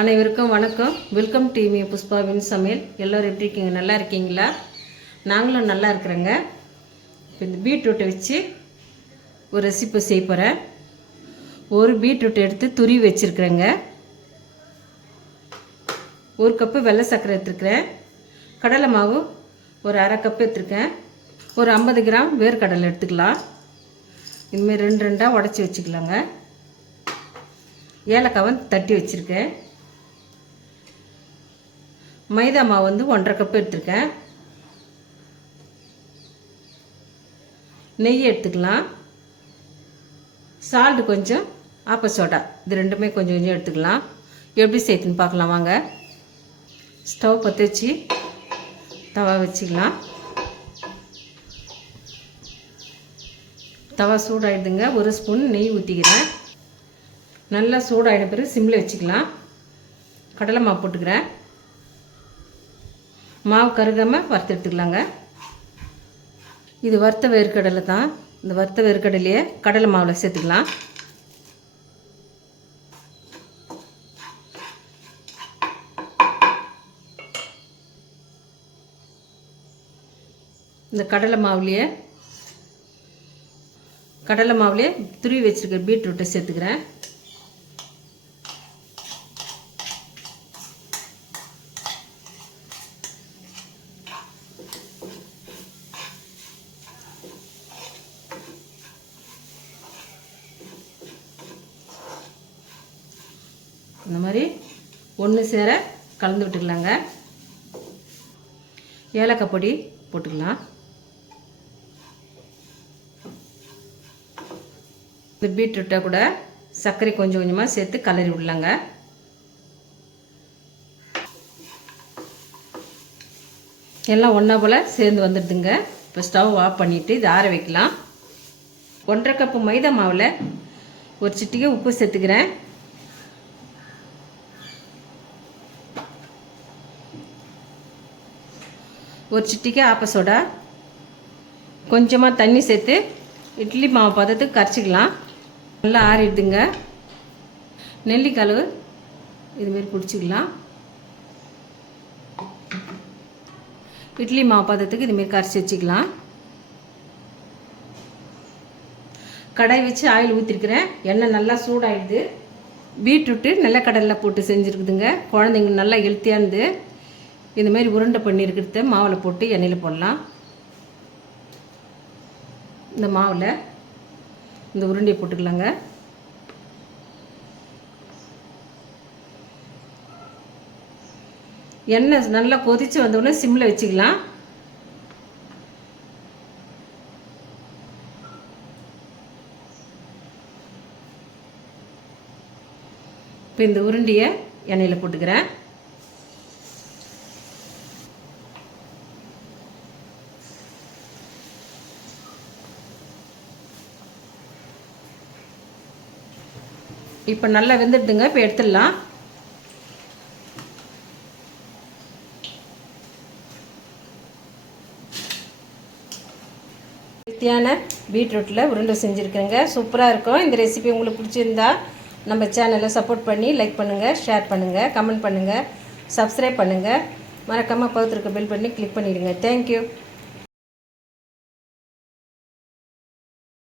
அனைவருக்கும் வணக்கம். Welcome TV புஷ்பாவின் சமையல். எல்லோரும் எப்படி இருக்கீங்க? நல்லா இருக்கீங்களா? நாங்களும் நல்லா இருக்கிறோங்க. இப்போ இந்த பீட்ரூட்டை வச்சு ஒரு ரெசிபி செய்ய போகிறேன் ஒரு பீட்ரூட் எடுத்து துருவி வச்சுருக்குறேங்க. ஒரு கப்பு வெள்ளை சர்க்கரை எடுத்துருக்குறேன். கடலை மாவு ஒரு அரை கப் எடுத்துருக்கேன். ஒரு ஐம்பது கிராம் வேர்க்கடலை எடுத்துக்கலாம். இதுமாரி ரெண்டு ரெண்டாக உடச்சி வச்சுக்கலாங்க. ஏலக்காவை தட்டி வச்சுருக்கேன். மைதா மாவு வந்து ஒன்றரை கப் எடுத்திருக்கேன். நெய் எடுத்துக்கலாம். சால்ட்டு கொஞ்சம் ஆப்ப சோடா இது ரெண்டுமே கொஞ்சம் கொஞ்சம் எடுத்துக்கலாம். எப்படி சேர்த்துன்னு பார்க்கலாம் வாங்க. ஸ்டவ் பற்ற வச்சு தவா வச்சுக்கலாம். தவா சூடாயிடுதுங்க. ஒரு ஸ்பூன் நெய் ஊற்றிக்கிறேன் நல்லா சூடாயிட பிறகு சிம்மில் வச்சுக்கலாம். கடலை மாவு போட்டுக்கிறேன். மாவு கருகாமல் வறுத்து எடுத்துக்கலாங்க. இது வறுத்த வேர்க்கடலை தான். இந்த வறுத்த வேர்க்கடலையே கடலை மாவில் சேர்த்துக்கலாம். இந்த கடலை மாவுலேயே கடலை மாவுலேயே துருவி வச்சுருக்க பீட்ரூட்டை சேர்த்துக்கிறேன். இந்த மாதிரி ஒன்று சேர கலந்து விட்டுக்கலாங்க. ஏலக்காய் பொடி போட்டுக்கலாம். இந்த பீட்ரூட்டை கூட சர்க்கரை கொஞ்சம் கொஞ்சமாக சேர்த்து கலரி விடலாங்க. எல்லாம் ஒன்றா போல் சேர்ந்து வந்துடுதுங்க. இப்போ ஸ்டவ் ஆஃப் பண்ணிவிட்டு இது ஆற வைக்கலாம். ஒன்றரை கப்பு மைதா மாவில் ஒரு சிட்டிகை உப்பு சேர்த்துக்கிறேன். ஒரு சிட்டிக்கு ஆப்ப சோடா. கொஞ்சமாக தண்ணி சேர்த்து இட்லி மாவு பதத்துக்கு கரைச்சிக்கலாம். நல்லா ஆறிடுதுங்க. நெல்லிக்கழுவு இதுமாரி பிடிச்சிக்கலாம். இட்லி மாவு பதத்துக்கு இதுமாரி கரைச்சி வச்சுக்கலாம். கடாய் வச்சு ஆயில் ஊற்றிருக்கிறேன் எண்ணெய் நல்லா சூடாயிடுது. பீட்ரூட்டு நிலக்கடலில் போட்டு செஞ்சுருக்குதுங்க. குழந்தைங்க நல்லா ஹெல்த்தியாக இருந்து. இந்த மாதிரி உருண்டை பண்ணியிருக்கிறத மாவில் போட்டு எண்ணெயில் போடலாம். இந்த மாவில் இந்த உருண்டையை போட்டுக்கலாங்க. எண்ணெய் நல்லா கொதித்து வந்தோடனே சிம்மில் வச்சுக்கலாம். இப்போ இந்த உருண்டையை எண்ணெயில் போட்டுக்கிறேன். இப்போ நல்லா வெந்துடுதுங்க. இப்போ எடுத்துடலாம். ஹெல்த்தியான பீட்ரூட்டில் உருண்டை செஞ்சுருக்கேங்க சூப்பராக இருக்கும். இந்த ரெசிபி உங்களுக்கு பிடிச்சிருந்தா நம்ம சேனலை சப்போர்ட் பண்ணி லைக் பண்ணுங்கள் ஷேர் பண்ணுங்கள் கமெண்ட் பண்ணுங்கள் சப்ஸ்கிரைப் பண்ணுங்கள் மறக்காமல் பக்கத்தில் பில் பண்ணி கிளிக் பண்ணிவிடுங்க தேங்க்யூ